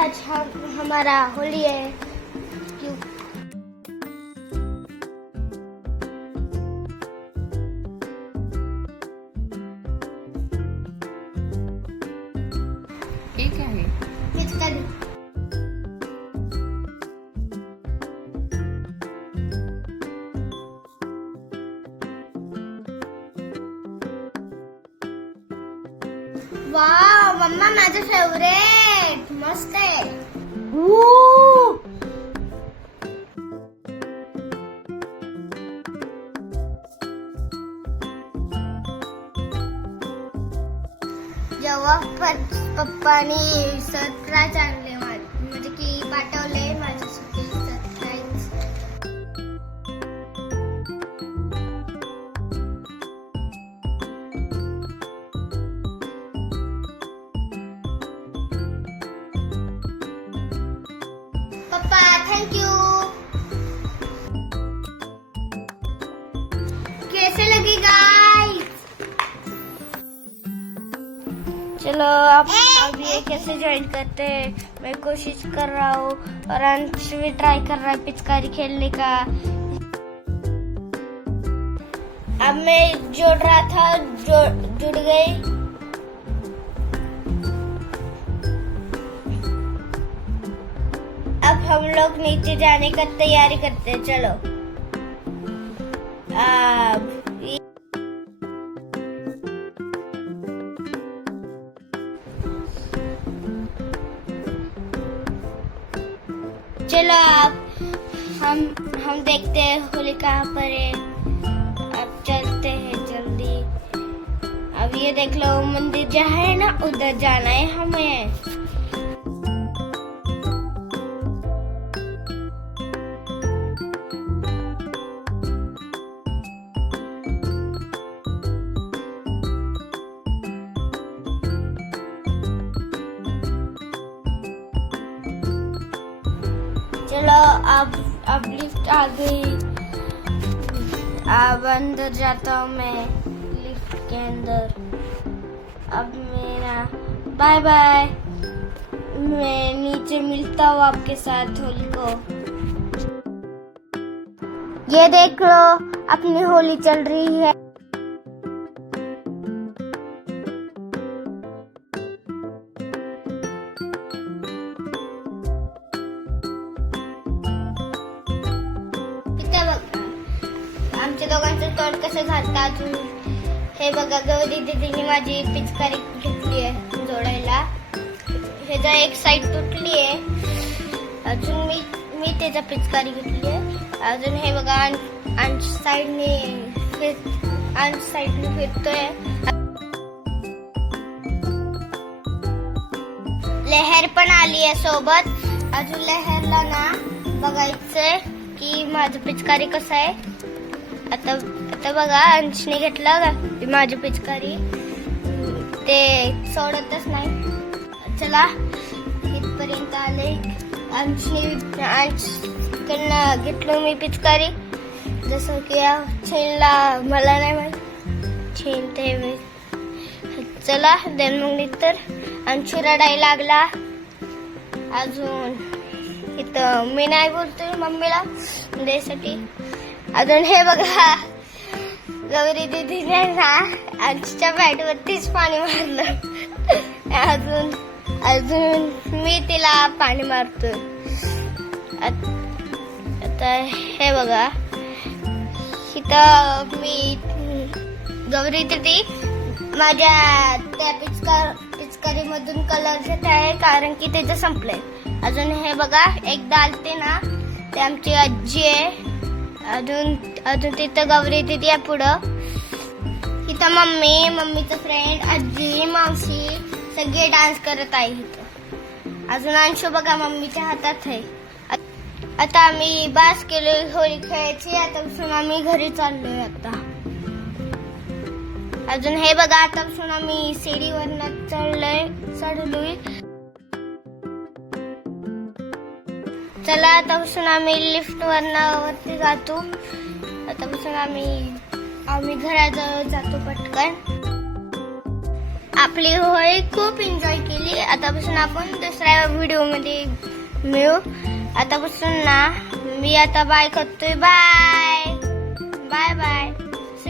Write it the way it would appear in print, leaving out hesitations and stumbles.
आज हमारा होली है। क्यों? ये क्या है? पिचकारी। वाव मम्मा माझं फेवरेट मस्त आहे। जेव्हा पप्पानी सरप्राईज आणले म्हणजे की पाठवले माझ्यासाठी सरप्राईज। पप्पा थैंक यू। कैसे लगी गाइस? चलो अब ये कैसे ज्वाइन करते हैं। मैं कोशिश कर रहा हूँ और अंश भी ट्राई कर रहा है पिचकारी खेलने का। अब मैं जोड़ रहा था, जुड़ गई। अब हम लोग नीचे जाने का तैयारी करते हैं। चलो अब चलो अब हम देखते हैं होली कहाँ पर है। अब चलते हैं जल्दी। अब ये देख लो मंदिर जहाँ है ना उधर जाना है हमें। चलो अब लिफ्ट आ गई। अब अंदर जाता हूँ मैं लिफ्ट के अंदर। अब मेरा बाय बाय। मैं नीचे मिलता हूँ आपके साथ होली को। ये देख लो अपनी होली चल रही है। आमच्या दोघांचं तोंड कसं घालतं अजून हे बघा। गौरी दीदीने माझी पिचकारी घेतली आहे जोडायला। ह्याचा एक साईड तुटली आहे। अजून मी त्याचा पिचकारी घेतली आहे। अजून हे बघा अंश साईडने फिरतोय। लहर पण आली आहे सोबत। अजून लहरला ना बघायचंय की माझं पिचकारी कसं आहे। आता बघा अंशने घेतलं का माझी पिचकारी, ते सोडतच नाही। चला इथपर्यंत आले। अंशकडनं घेतलं मी पिचकारी। जसं की छेनला मला नाही माहित छेन ते। चला देन मग तर अंश रडायला लागला। अजून इथं मी नाही बोलतोय मम्मीला द्यायसाठी। अजून हे बघा गौरी दीदीने ना अंशच्या बॅटवरतीच पाणी मारलं। अजून मी तिला पाणी मारतोय। आता हे बघा इथं मी गौरी दीदी माझ्या त्या पिचकारी मधून कलर घेत आहे कारण की त्याचं संपलंय। अजून हे बघा एकदा आलते ना ते आमची आजी आहे। अजून तिथं गौरी दीदी आहे पुढं। इथं मम्मीचं फ्रेंड आजी मावशी सगळे डान्स करत आहे इथं। अजून अंशू बघा मम्मीच्या हातात आहे। आता आम्ही बास केलो होळी खेळायची। आतापासून आम्ही घरी चाललोय आता। अजून हे बघा आतापासून आम्ही सीडीवरनं चढलोय। चला आतापासून आम्ही लिफ्ट वरती जातो। आतापासून आम्ही घराजवळ जातो पटकन। आपली होळी खूप एन्जॉय केली. आतापासून आपण दुसऱ्या व्हिडिओ मध्ये मिळू. आतापासून ना मी आता बाय करतोय. Bye bye bye.